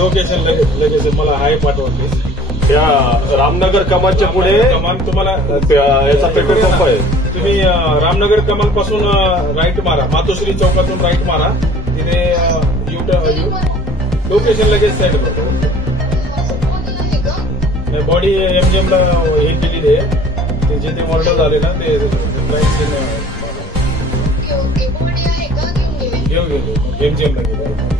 Location लगेच मला हाय पाठवते. त्या रामनगर कमानच्या पुढे कमान तुम्हाला याचा पेट्रोल पंप आहे. तुम्ही रामनगर कमाल पासून राईट मारा, मातोश्री चौकातून राईट मारा, तिथे लोकेशन लगेच सेंड करतो. बॉडी एमजीएमला हे केलेली आहे, ते जे ते ऑर्डर झाले ना ते घेऊन एमजीएमला गेले.